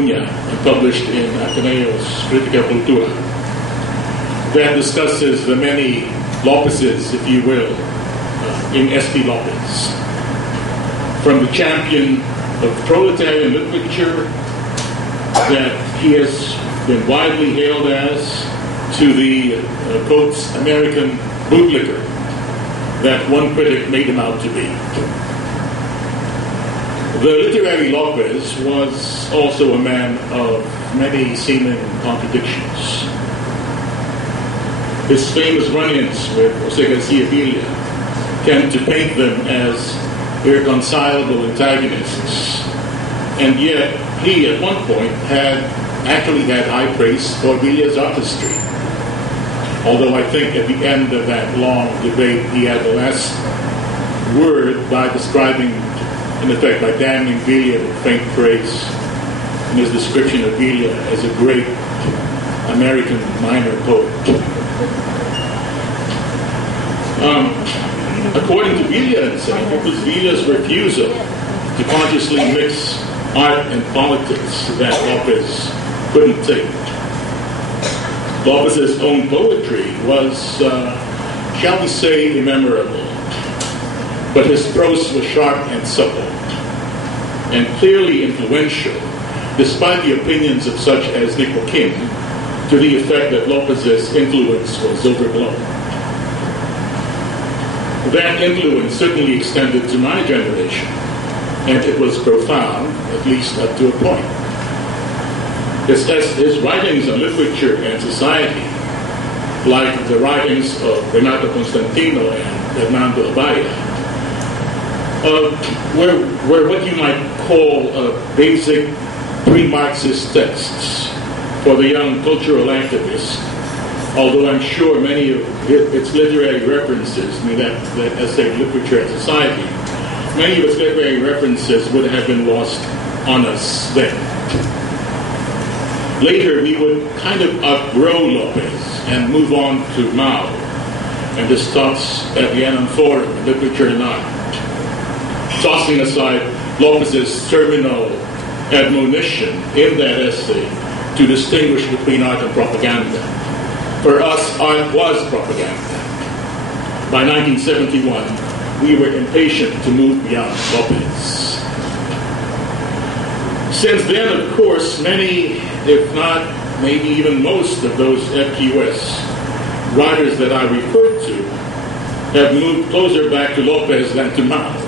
and published in Ateneo's Critica Cultura that discusses the many Lopezes, if you will, in S.P. Lopez. From the champion of proletarian literature that he has been widely hailed as, to the, quotes, American bootlicker that one critic made him out to be. The literary Lopez was also a man of many seeming contradictions. His famous run-ins with Jose Garcia Villa tend to paint them as irreconcilable antagonists. And yet, he at one point actually had high praise for Villa's artistry. Although I think at the end of that long debate, he had the last word by describing, in effect, by damning Villa with faint praise in his description of Villa as a great American minor poet. According to Villa himself, it was Villa's refusal to consciously mix art and politics that Lopez couldn't take. Lopez's own poetry was, shall we say, immemorable, but his prose was sharp and supple, and clearly influential, despite the opinions of such as Nick Kim, to the effect that Lopez's influence was overblown. That influence certainly extended to my generation, and it was profound, at least up to a point. His writings on literature and society, like the writings of Renato Constantino and Hernando Abaya, were what you might call basic pre-Marxist texts for the young cultural activist, although I'm sure many of its literary references, I mean that essay, Literature and Society, many of its literary references would have been lost on us then. Later, we would kind of outgrow Lopez and move on to Mao and his thoughts at the Annan Forum, Literature and Art, tossing aside Lopez's terminal admonition in that essay to distinguish between art and propaganda. For us, art was propaganda. By 1971, we were impatient to move beyond Lopez. Since then, of course, many, if not maybe even most of those FQS writers that I referred to have moved closer back to Lopez than to Mao.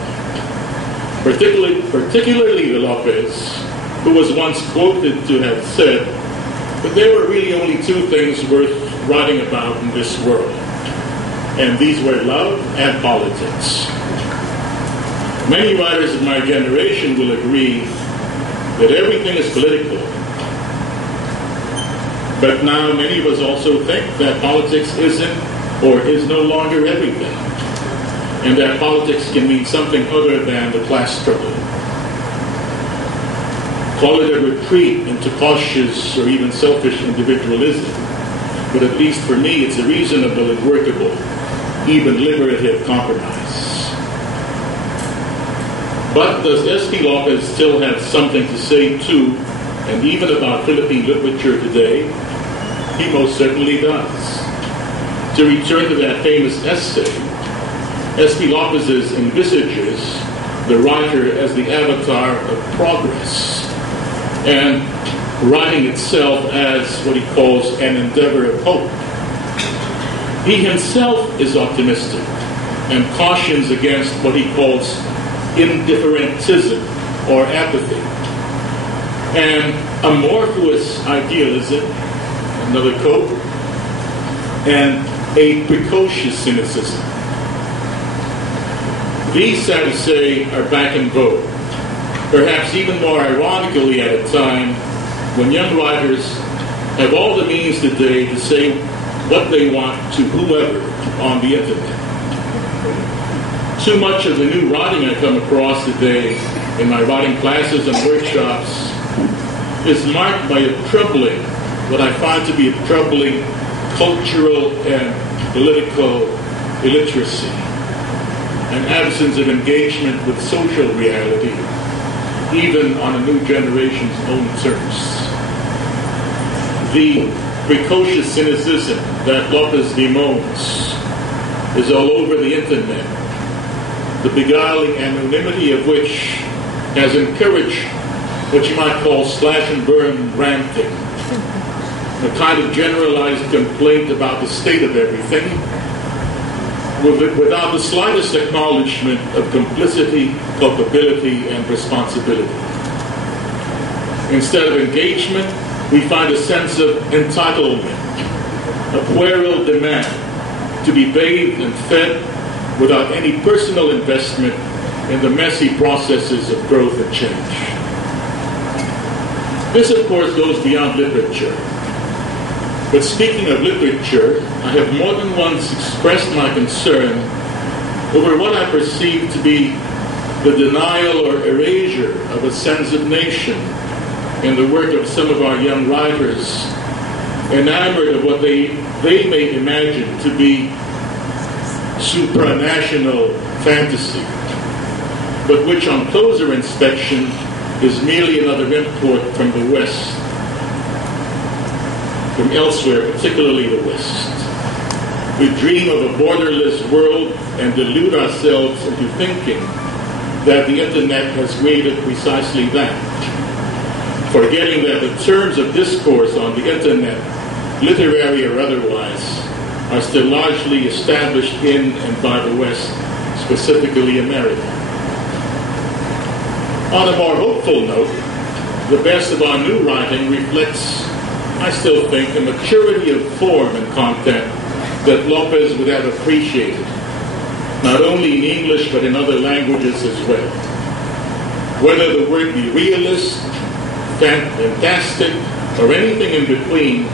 Particularly the Lopez, who was once quoted to have said that there were really only two things worth writing about in this world, and these were love and politics. Many writers of my generation will agree that everything is political, but now many of us also think that politics isn't or is no longer everything, and that politics can mean something other than the class struggle. Call it a retreat into cautious or even selfish individualism, but at least for me it's a reasonable and workable, even liberative compromise. But does S.P. Lopez still have something to say to, and even about Philippine literature today? He most certainly does. To return to that famous essay, S.P. Lopez envisages the writer as the avatar of progress, and writing itself as what he calls an endeavor of hope. He himself is optimistic and cautions against what he calls indifferentism or apathy, and amorphous idealism, another quote, and a precocious cynicism. These, sad to say, are back in vogue, perhaps even more ironically at a time when young writers have all the means today to say what they want to whoever on the internet. Too much of the new writing I come across today in my writing classes and workshops is marked by what I find to be a troubling cultural and political illiteracy, an absence of engagement with social reality, even on a new generation's own terms. The precocious cynicism that Lopez bemoans is all over the internet, the beguiling anonymity of which has encouraged what you might call slash and burn ranting, a kind of generalized complaint about the state of everything, without the slightest acknowledgement of complicity, culpability, and responsibility. Instead of engagement, we find a sense of entitlement, a puerile demand to be bathed and fed without any personal investment in the messy processes of growth and change. This, of course, goes beyond literature. But speaking of literature, I have more than once expressed my concern over what I perceive to be the denial or erasure of a sense of nation in the work of some of our young writers, enamored of what they may imagine to be supranational fantasy, but which on closer inspection is merely another import from the West, from elsewhere, particularly the West. We dream of a borderless world and delude ourselves into thinking that the internet has created precisely that, forgetting that the terms of discourse on the internet, literary or otherwise, are still largely established in and by the West, specifically America. On a more hopeful note, the best of our new writing reflects, I still think, a maturity of form and content that Lopez would have appreciated, not only in English but in other languages as well. Whether the word be realist, fantastic, or anything in between,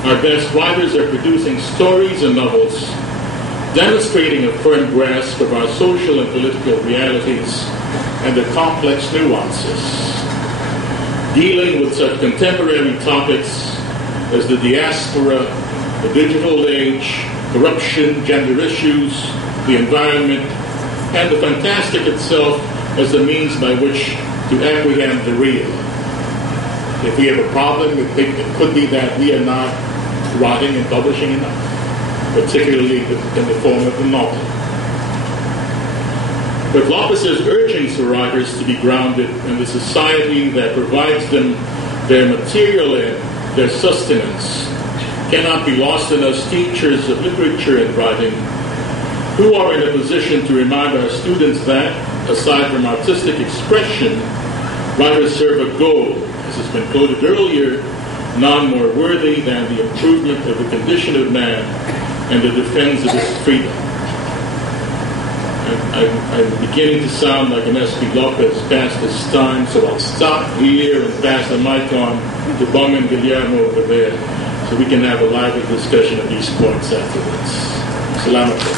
our best writers are producing stories and novels demonstrating a firm grasp of our social and political realities and the complex nuances, dealing with such contemporary topics as the diaspora, the digital age, corruption, gender issues, the environment, and the fantastic itself as the means by which to apprehend the real. If we have a problem, it could be that we are not writing and publishing enough, particularly in the form of the novel. But Lopez's urgings for writers to be grounded in the society that provides them their material and their sustenance cannot be lost on us teachers of literature and writing, who are in a position to remind our students that, aside from artistic expression, writers serve a goal, as has been quoted earlier, none more worthy than the improvement of the condition of man and the defense of his freedom. I'm beginning to sound like an S.P. Lopez past his time, so I'll stop here and pass the mic on to Bong and Guillermo over there so we can have a lively discussion of these points afterwards. Salamat po.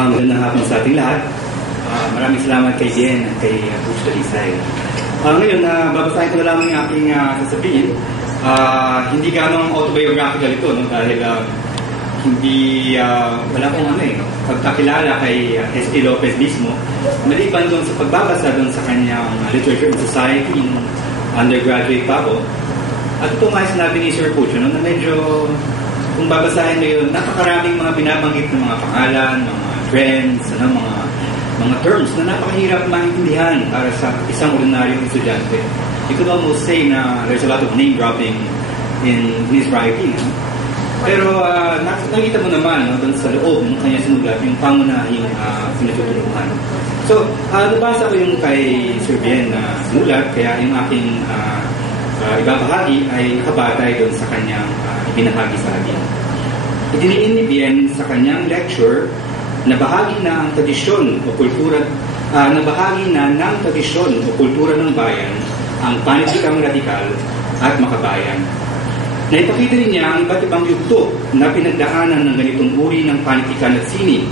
Magandang hapon sa ating lahat. Maraming salamat kay Jen at kay Coach Talisay. Ngayon, babasahin ko na lamang yung aking sasabihin. Hindi ganong autobiographical ito, no? Dahil hindi, wala pong pagkakilala kay S.P. Lopez mismo. Maliban doon sa pagbabasa doon sa kanyang Literature and Society, yung undergraduate pa ako. At ito nga sinabi ni Sir Pucho, no, na medyo, kung babasahin ngayon, napakaraming mga binabanggit ng mga pangalan, mga trends, mga terms na napakahirap maintindihan para sa isang ordinaryong estudyante. You could almost say na there's a lot of name dropping in his writing. Pero nakita mo naman, no, doon sa loob ng kanyang sinulat yung pangunahing pinatutunuhan. So, nabasa ko yung kay Sir Bien na sinulat, kaya yung aking ibabahagi ay nakabatay doon sa kanyang ibinahagi sa akin. Idiniin ni Bien sa kanyang lecture na bahagi na ang tradisyon o kultura ng bayan ang panitikang radikal at makabayan. Naipakita rin niya ang iba't ibang yugto na pinagdaanan ng ganitong uri ng panitikan at sining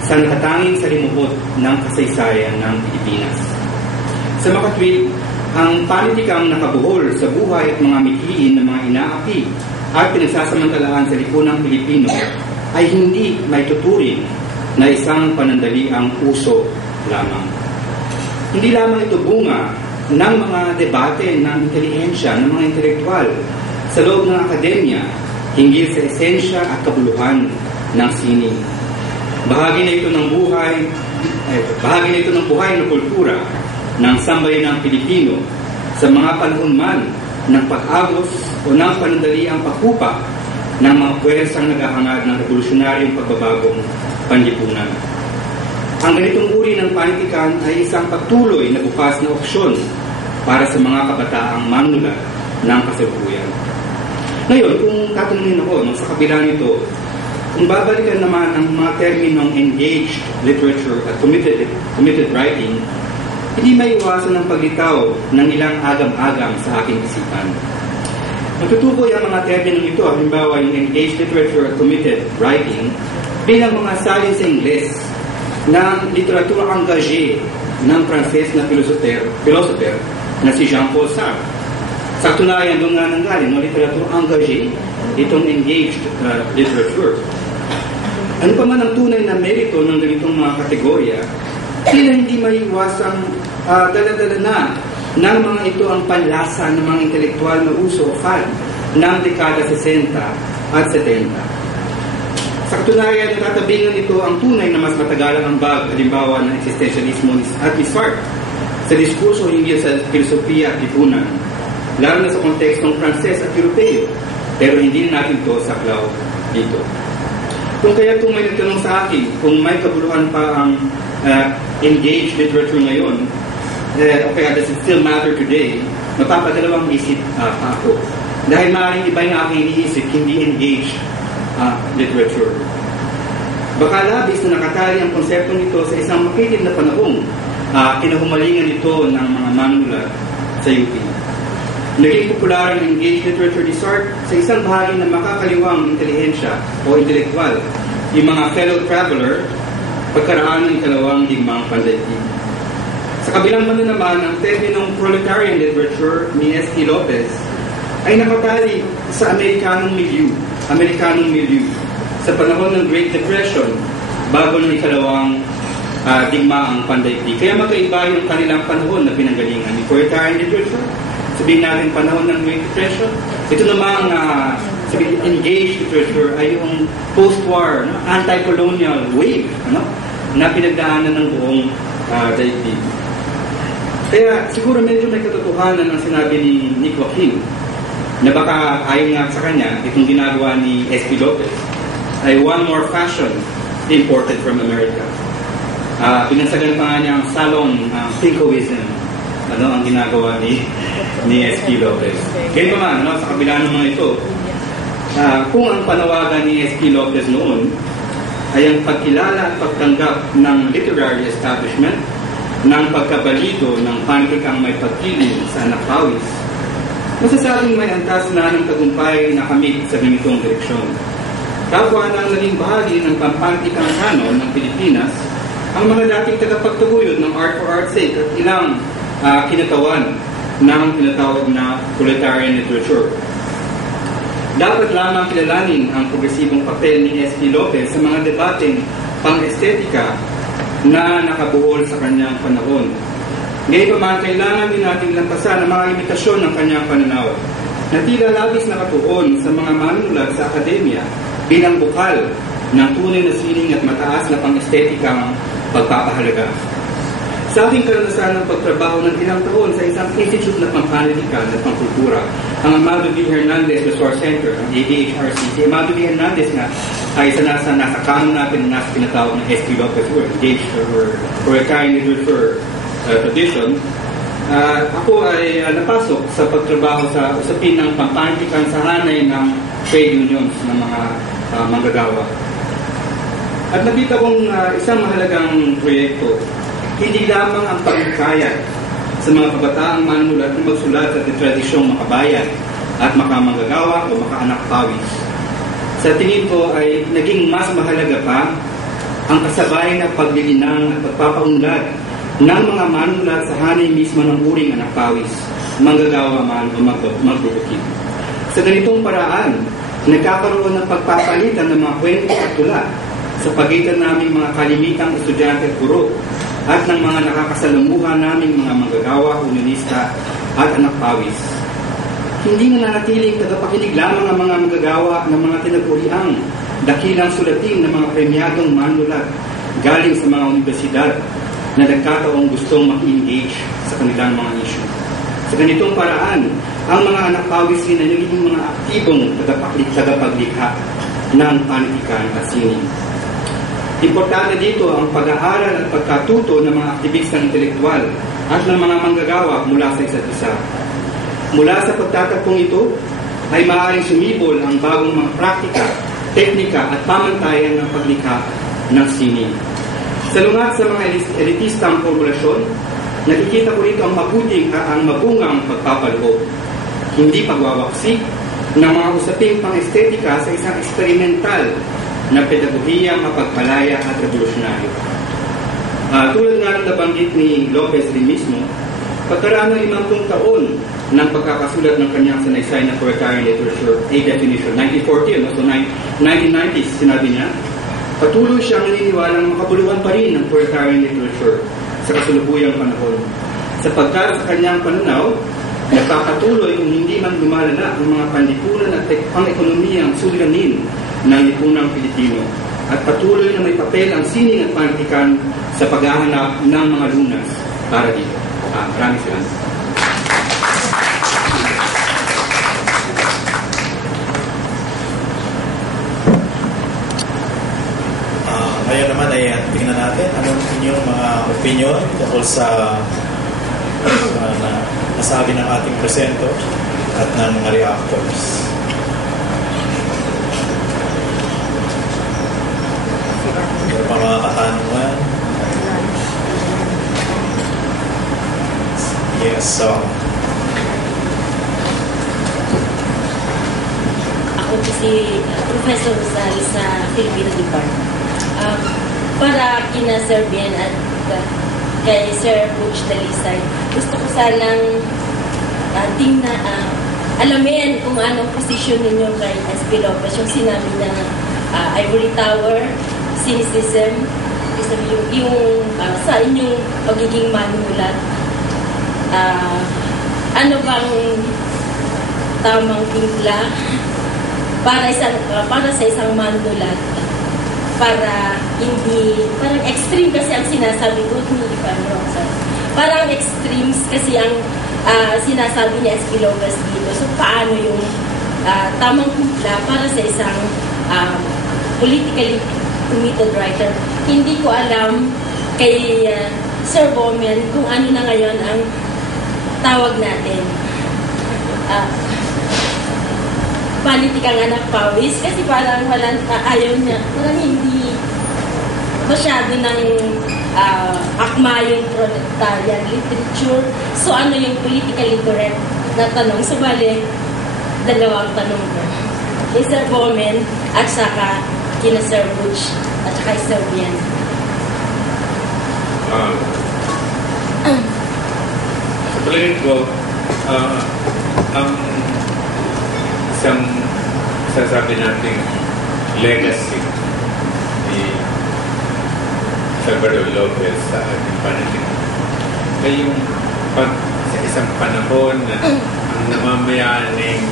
sa nakatanging salimuot ng kasaysayan ng Pilipinas. Sa makatwid, ang panitikang nakabuhol sa buhay at mga mithiin ng mga inaapi at pinagsasamantalaan sa lipunang Pilipino ay hindi may tuturing na isang panandaliang uso lamang. Hindi lamang ito bunga ng mga debate ng intelihensya ng mga intelektual sa loob ng akademya hinggil sa esensya at kabuluhan ng sining. Bahagi na ito ng buhay na kultura ng sambayanang Pilipino sa mga panahon man ng pag-agos o ng panandaliang pagkupa ng mga pwersang naghahangad ng revolusyonaryong pagbabagong panlipunan. Ang ganitong uri ng panitikan ay isang patuloy na bukas na opsyon para sa mga kabataang manunulat ng kasalukuyan. Ngayon, kung tatanungin ako, sa kabila nito, kung babalikan naman ang mga terminong engaged literature at committed writing, hindi may iwasan ng paglitaw ng ilang agam-agam sa aking isipan. Natutukoy ang mga terminong ito, halimbawa yung engaged literature at committed writing, bilang mga salin sa Ingles ng literatura engagée ng Pranses na philosopher na si Jean-Paul Sartre. Sa katunayan, doon nga nanggaling, no, literatura engagée, itong engaged literature. Ano pa man ang tunay na merito ng ganitong mga kategorya, sila hindi maiwasang dala-dala na ng mga ito ang panlasa ng mga intelektual na uso o fad ng dekada 60 at 70. Sa katunayan, natatabingan ito ang tunay na mas matagalang ambag, halimbawa ng existentialismo at ni Sartre sa diskurso hinggil sa filosofiya at lipunan, lalo na sa kontekstong Pranses at Europeo, pero hindi natin ito saklaw dito. Kung may nagtanong sa akin, kung may kabuluhan pa ang engaged literature ngayon, does it still matter today? Mapapadalawang isip pa ako. Dahil maaaring iba yung aking iniisip, hindi engaged literature. Baka labis na nakatali ang konseptong ito sa isang makitid na panahong kinahumalingan ito ng mga manunulat sa UP. Naging popular ang engaged literature ni Sartre sa isang bahagi ng makakaliwang intelihensya o intelektual, yung mga fellow traveler, pagkaraan ng ikalawang digmaang pandaigdig. Sa kabilang banda naman, ang terminong proletarian literature ni S.T. Lopez ay nakatali sa Amerikanong milieu sa panahon ng Great Depression bago ng ikalawang digmaang pandaigdig. Kaya magkaiba yung kanilang panahon na pinanggalingan ni proletarian literature. Sabihin natin panahon ng Great Depression. Ito namang engaged literature ay yung post-war, anti-colonial wave na pinagdaanan ng buong daigdig. Kaya siguro medyo may katotohanan ang sinabi ni Joaquin na baka ayon nga sa kanya, itong ginagawa ni S.P. Lopez ay one more fashion imported from America. Pinansagan pa nga niya ang salon Pinkoism, ang ginagawa ni S.P. Lopez. Kaya pa man, sa kabila ng mga ito, kung ang panawagan ni S.P. Lopez noon ay ang pagkilala at pagtanggap ng literary establishment ng pagkabalido ng pantikang may pagkiling sa anak pawis, masasabing may antas na ng tagumpay na kamit sa ganitong direksyon. Kapwa na naging bahagi ng pampantikang kanon ng Pilipinas ang mga dating tagapagtaguyod ng art for art's sake at ilang kinatawan ng tinatawag na proletarian literature. Dapat lamang kilalanin ang progresibong papel ni S.P. Lopez sa mga debateng pang-estetika na nakabuhol sa kanyang panahon. Ngayon pa man, kailangan din natin lampasan ang mga limitasyon ng kanyang pananaw na tila labis nakatuon sa mga manunulat sa akademya bilang bukal ng tunay na sining at mataas na pang-estetikang pagpapahalaga. Sa aking karanasan ng pagtrabaho ng ilang taon sa isang institute na pampanitikan at pangkultura, ang Amado V. Hernandez Resource Center, ang ADHRC. Si Amado V. Hernandez nga ay isa nasa kanon natin na nasa pinatawag ng S.P. Lopez or engaged or proletarian literature tradition. Ako ay napasok sa pagtrabaho sa usapin ng pampanitikan sa hanay ng trade unions ng mga manggagawa. At nakita kong isang mahalagang proyekto, hindi lamang ang pagkaya sa mga kabataang manunulat na magsulat sa tradisyong makabayan at makamanggagawa o makaanak pawis. Sa tingin ko ay naging mas mahalaga pa ang kasabay na paglilinang at pagpapaunlad ng mga manunulat sa hanay mismo ng uring anak pawis, manggagawa man o magbubukid. Sa ganitong paraan, Nagkakaroon ng pagpapalitan ng mga kwento at tula sa pagitan naming mga kalimitang estudyante at guro at ng mga nakakasalumuhan naming mga manggagawa, unionista at anak pawis. Hindi nananatiling tagapakinig lamang ang mga manggagawa ng mga tinaguriang dakilang sulatin ng mga premyadong manulat galing sa mga universidad na nagkataong gustong maki-engage sa kanilang mga issue. Sa ganitong paraan, ang mga anak pawis rin ay nagiging mga aktibong tagapaglikha ng panitikan at sining. Importante dito ang pag-aaral at pagkatuto ng mga aktivistang intelektual at ng mga manggagawa mula sa isa't isa. Mula sa pagtatagpong ito, ay maaaring sumibol ang bagong mga praktika, teknika at pamantayan ng paglikha ng sining. Salungat sa mga elitistang formulasyon, nakikita ko rito ang mabungang pagpapaloob, hindi pagwawaksi ng mga usaping pang-estetika sa isang eksperimental na pedagogiyang mapagpalaya at revolusyonaryo. Tulad nga ng nabanggit ni Lopez rin mismo, pagkaraan ng 50 taon ng pagkakasulat ng kanyang sanaysay na authoritarian literature, a definition, 1940, so 1990s, sinabi niya, patuloy siyang naniniwala na makabuluhan pa rin ng authoritarian literature sa kasalukuyang panahon. Sapagkat sa kanyang pananaw, nagpapatuloy kung hindi man lumalala ang mga panlipunan at pang-ekonomiyang suliranin ng lipunang Pilipino at patuloy na may papel ang sining at panitikan sa paghahanap ng mga lunas para dito. Maraming salamat. Ngayon naman ay tingnan natin anong inyong mga opinion tungkol sa nasabi ng ating presenter at ng mga reactors. Ano pa mga katanungan? Yes, so ako po si Professor Rizal sa Filipino Department. Para kina Sir Bien at kay Sir Butch Dalisay, gusto ko sanang alamin kung anong posisyon ninyo kay S.P. Lopez, yung sinabi na Ivory Tower, cynicism, yung sa inyong pagiging manunulat, ano bang tamang timpla para sa isang manunulat para hindi, parang extreme kasi ang sinasabi ko, if I'm wrong, sir. Parang extremes kasi ang sinasabi ni S.P. Lopez dito. So, paano yung tamang timpla para sa isang politically committed writer? Hindi ko alam kay Sir Bowman kung ano na ngayon ang tawag natin. Panitikang anak pawis kasi parang ayaw niya, parang hindi masyado ng akma yung proletarian literature. So ano yung politically correct na tanong? So bale, dalawang tanong ko. Kay Sir Bowman at saka kina Sir Butch at saka Sir Bian. Sa palagay ko, ang isang sasabi natin legacy ni Salvador Lopez sa ating panitikan ay yung sa isang panahon na ang namamayaning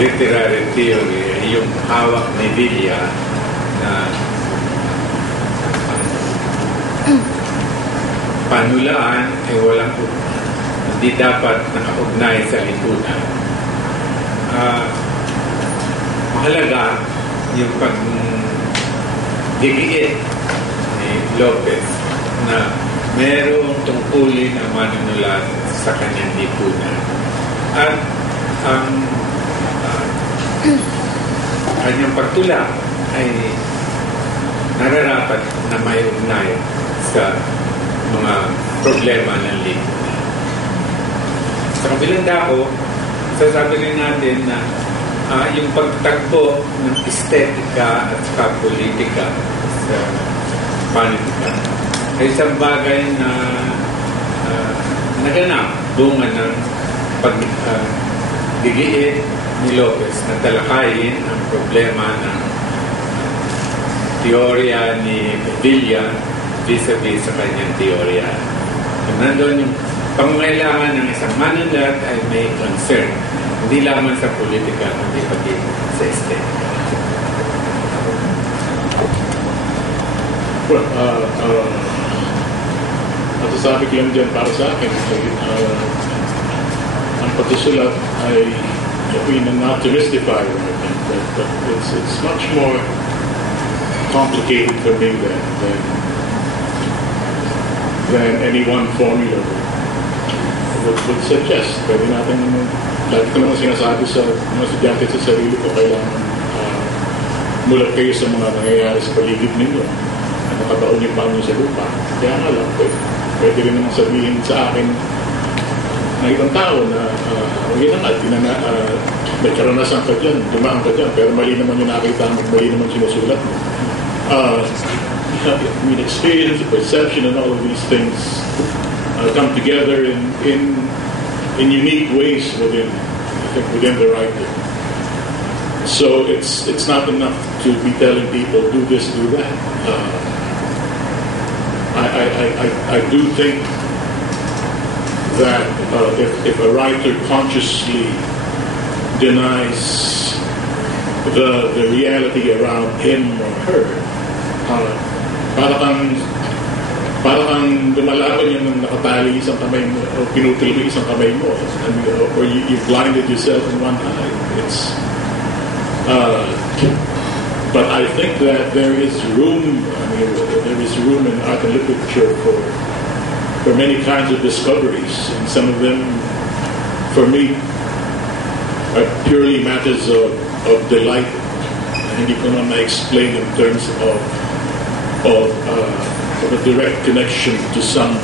literary theory ay yung hawak ni Villa na panulaan ay walang hindi dapat nakaugnay sa lipunan. Mahalaga yung pag-digiit ni Lopez na merong tungkulin ang manunulat sa kanyang lipunan. At ang kanyang pagtula ay nararapat na may ugnay sa mga problema ng lipunan. Sa kabilang dako, sasabi rin natin na yung pagtagpo ng estetika at saka politika sa panitikan ay isang bagay na naganap bunga ng pagdigiit ni Lopez na talakayin ang problema ng teorya ni Villa vis-a-vis sa kanyang teorya. Nandun yung pangangailangan ng isang manunulat ay may concern, hindi lamang sa politika, kundi pati sa aesthetic. Well, masasabi ko lang dyan para sa akin, ang pagsusulat ay not to mystify everything, but it's much more complicated for me than any one formula would suggest. Pwede natin, lagi ko naman sinasabi sa mga estudyante sa sarili ko, kailangan mulat kayo sa mga nangyayari sa paligid ninyo na nakabaon yung pangyo sa lupa. Kaya nga lang, pwede rin naman sabihin sa akin na ibang tao na hindi naman, may karanasan ka dyan, dumaan ka dyan, pero mali naman yung nakita mo, mali naman sinusulat mo. Experience, perception, and all of these things come together in unique ways within the writer. So it's not enough to be telling people do this, do that. I do think that if a writer consciously denies the reality around him or her, para kang lumalaban yung nakatali isang kamay mo o pinutil mo isang kamay mo, or you blinded yourself in one eye. But I think that there is room. There is room in art and literature for many kinds of discoveries, and some of them, for me, are purely matters of delight. Hindi ko na ma-explain in terms of a direct connection to some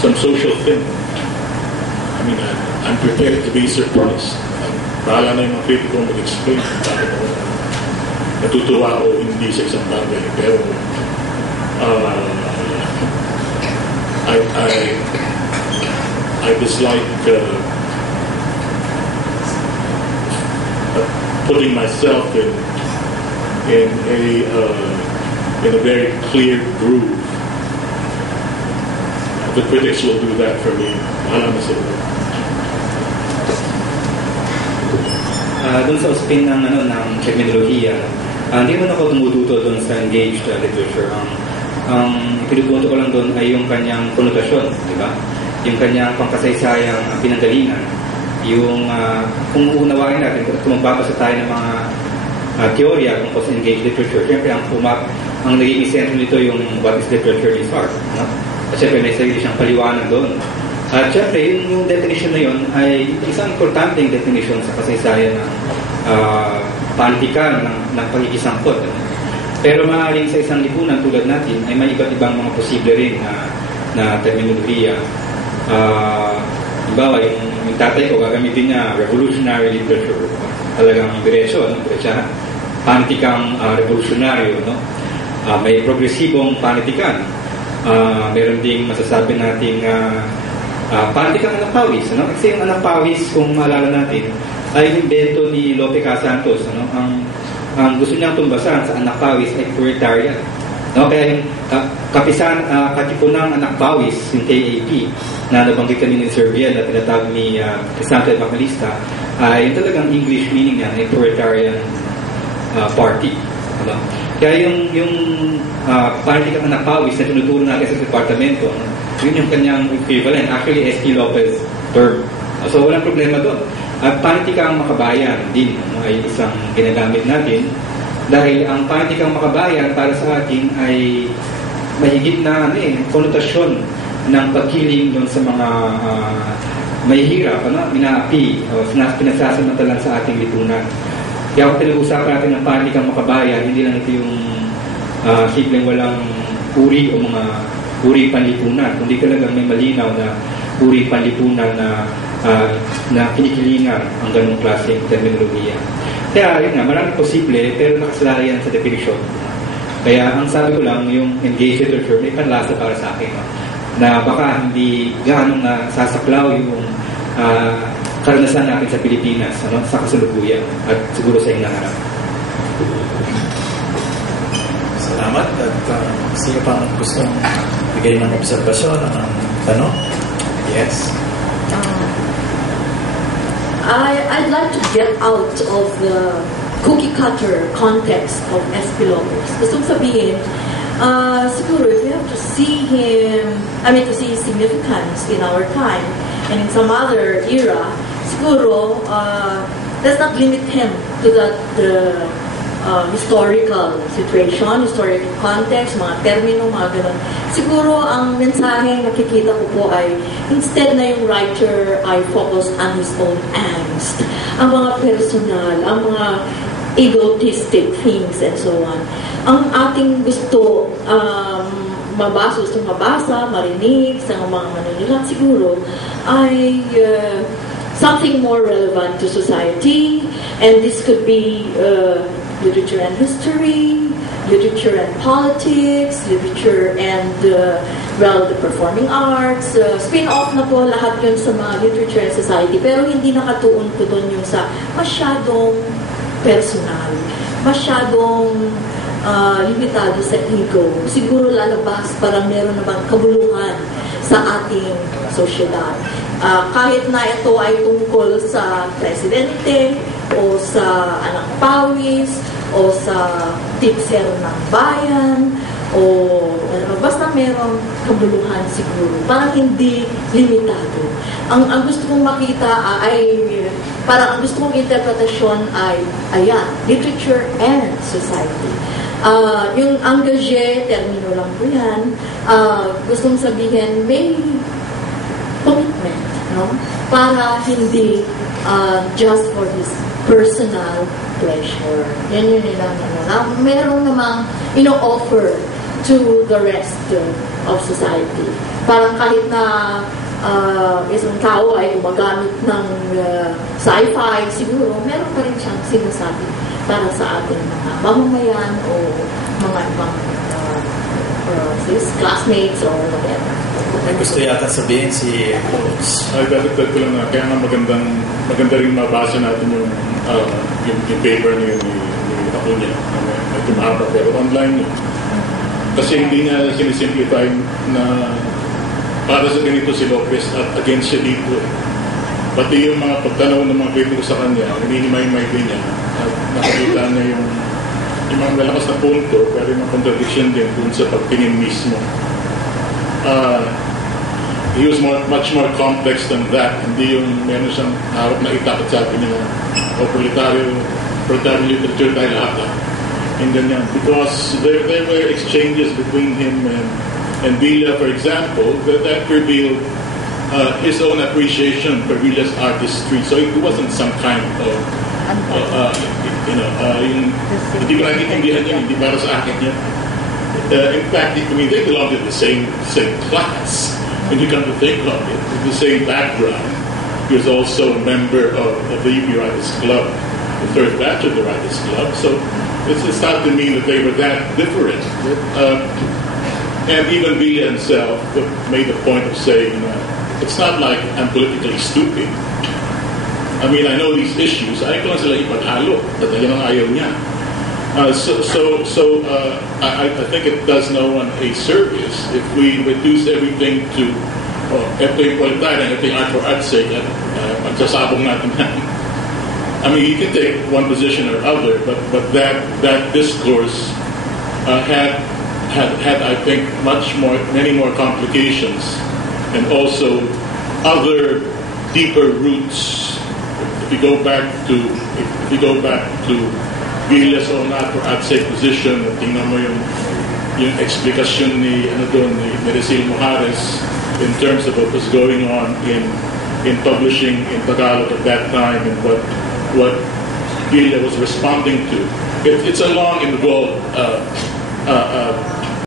social thing. I'm prepared to be surprised. Bahala na yung mga kritiko mag-explain kung bakit ako natutuwa o hindi sa isang bagay. Pero I dislike putting myself in a very clear groove. The critics will do that for me. Bahala na sila. Doon sa uspin ng terminolohiya, hindi mo ako tumututo doon sa engaged literature. Ang pinupunto ko lang doon ay yung kanyang konotasyon, di ba? Yung kanyang pangkasaysayang pinanggalingan. Yung kung uunawain natin, kung magbabasa tayo ng mga teorya tungkol sa engaged literature, siyempre ang naging sentro nito yung what is literature is art. No? At siyempre may sarili siyang paliwanag doon. At syempre, yung definition na yun ay isang importanteng definition sa kasaysayan ng pantikan ng pagkikisangkot. Pero maaaring sa isang lipunan tulad natin ay may iba't ibang mga posible rin na terminolohiya. Halimbawa, yung tatay ko gagamitin niya revolutionary literature. Talagang diretso, diretsahan. Pantikang revolutionaryo, no? May progresibong panitikan. Meron ding masasabi nating pantikang anak pawis, no? Kasi yung anak pawis, kung maalala natin, ay invento ni Lopez Santos, no? Ang gusto niyang tumbasan sa anak pawis ay proletariat. No? Kaya yung katipunang anak pawis, yung KAP, na nabanggit kami ni Servian na tinatawag ni Santo Evangelista, ay talagang English meaning niya ay proletarian party. No? Kaya yung party ng anak pawis na tinuturo natin sa departamento, yun yung kanyang equivalent. Actually, S.T. Lopez term. So, walang problema doon. At Panitikang Makabayan din ay isang ginagamit natin dahil ang Panitikang Makabayan para sa atin ay mahigit na konotasyon ng pagkiling doon sa mga mahihirap, minaapi o pinagsasamantalan sa ating lipunan. Kaya kung pinag-usapan natin ng Panitikang Makabayan, hindi lang ito yung simpleng walang uri o mga uri panlipunan, kundi talagang may malinaw na uri panlipunan na kinikilingan ang ganung klaseng terminolohiya. Kaya yun nga, maraming posible pero nakasalayan sa definition. Kaya ang sabi ko lang, yung engaged literature may panlasa para sa akin, na baka hindi gaano na sasaklaw yung karanasan natin sa Pilipinas, sa kasalukuyan at siguro sa hinaharap. Salamat. At sino pang gustong bigay ng obserbasyon, ng tanong? Yes. I'd like to get out of the cookie cutter context of SP Lopez. Gusto kong sabihin, siguro if you have to see him, to see his significance in our time and in some other era, siguro, let's not limit him to that historical situation, historical context, mga termino, mga ganun. Siguro, ang mensaheng nakikita ko po ay, instead na yung writer ay focused on his own angst, ang mga personal, ang mga egotistic things and so on. Ang ating gustong mabasa, marinig sa mga manunulat siguro ay something more relevant to society, and this could be literature and history, literature and politics, literature and the performing arts. Spin-off na po lahat yun sa mga literature and society, pero hindi nakatuon po doon yung sa masyadong personal, masyadong limitado sa ego. Siguro lalabas parang meron na bang kabuluhan sa ating sosyedad. Kahit na ito ay tungkol sa presidente o sa anak pawis o sa tipsero ng bayan o basta merong kabuluhan siguro. Parang hindi limitado. Ang gusto kong makita ay parang ang gusto kong interpretasyon ay ayan, literature and society. Yung engagé, termino lang po yan, gusto kong sabihin may commitment, no? Para hindi just for his personal pleasure. Yan yun nilang meron namang ino-offer to the rest of society. Parang kahit na isang tao ay gumagamit ng sci-fi, siguro meron pa rin siyang sinasabi para sa ating mga mamamayan o mga ibang classmates or whatever. May gusto yata sabihin si Coach. Ay, dagdag ko lang na kaya nga maganda rin mabasa natin yung paper ni Acuña. Medyo mahaba pero online yun. Kasi hindi niya sinisimplify na para sa ganito si Lopez at against siya dito. Pati yung mga pagtanaw ng mga kritiko sa kanya, hinihimay-may din niya at nakikita niya yung mga malakas na punto pero yung mga contradiction din dun sa pagtingin mismo. He was much more complex than that. Hindi yung meron siyang harap na itakot sa akin niya o proletarian literature tayo lahat. And ganyan. Because there were exchanges between him and Villa, for example, that revealed his own appreciation for Villa's artistry. So it wasn't some kind of hindi ko nakikindihan yun, hindi para sa akin yan. In fact, they belong to the same class. When you come to think of it, with the same background, he was also a member of the UP Writers Club, the third batch of the Writers Club. So it's not to mean that they were that different. And even Villa himself made a point of saying, it's not like I'm politically stupid. I mean, I know these issues. Ayaw ko lang sila ipaghalo. At yan ang ayaw niya. I think it does no one a service if we reduce everything to ito yung kwalitayan, ito yung art for art's sake, magsasabong natin yan. I mean, you can take one position or other, but that discourse had I think many more complications and also other deeper roots. If you go back to Villa's own art for art's sake position, tingnan mo yung explikasyon ni Merecil Mojares in terms of what was going on in publishing in Tagalog at that time and what Villa was responding to. It's a long, involved